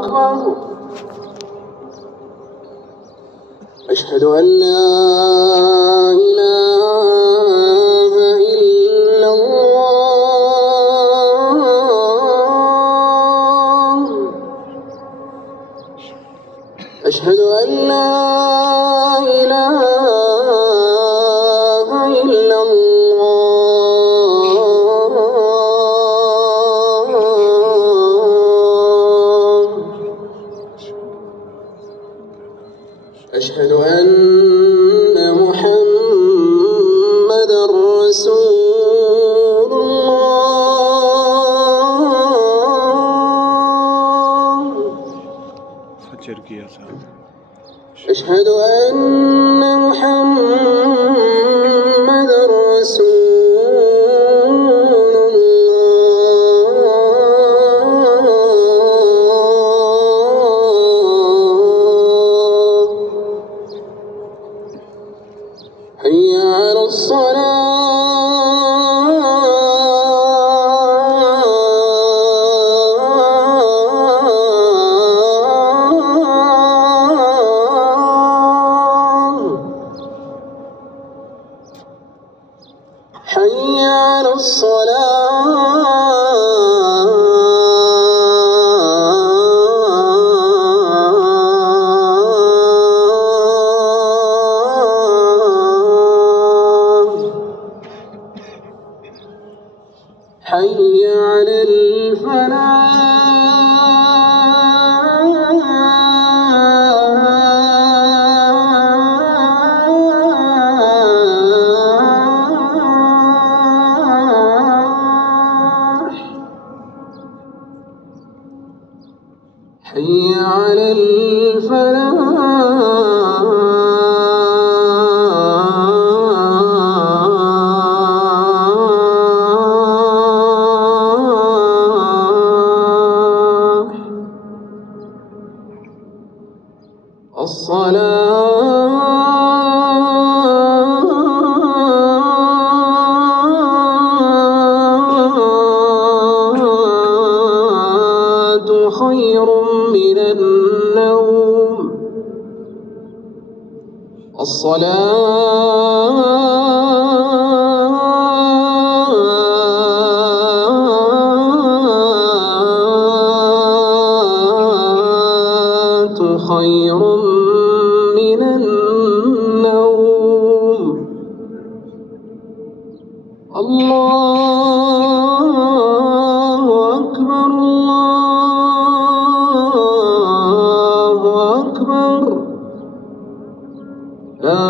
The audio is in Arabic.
أكبر. أشهد أن لا إله إلا الله. أشهد أن لا إله إلا الله. أشهد أن محمدًا رسول الله. أشهد أن محمدًا رسول الله. حي على الصلاة. حي على الصلاة. حي على الفلاح. حي على الفلاح. الصلاة خير من النوم. الصلاة خير من النوم. الله أكبر. الله أكبر. لا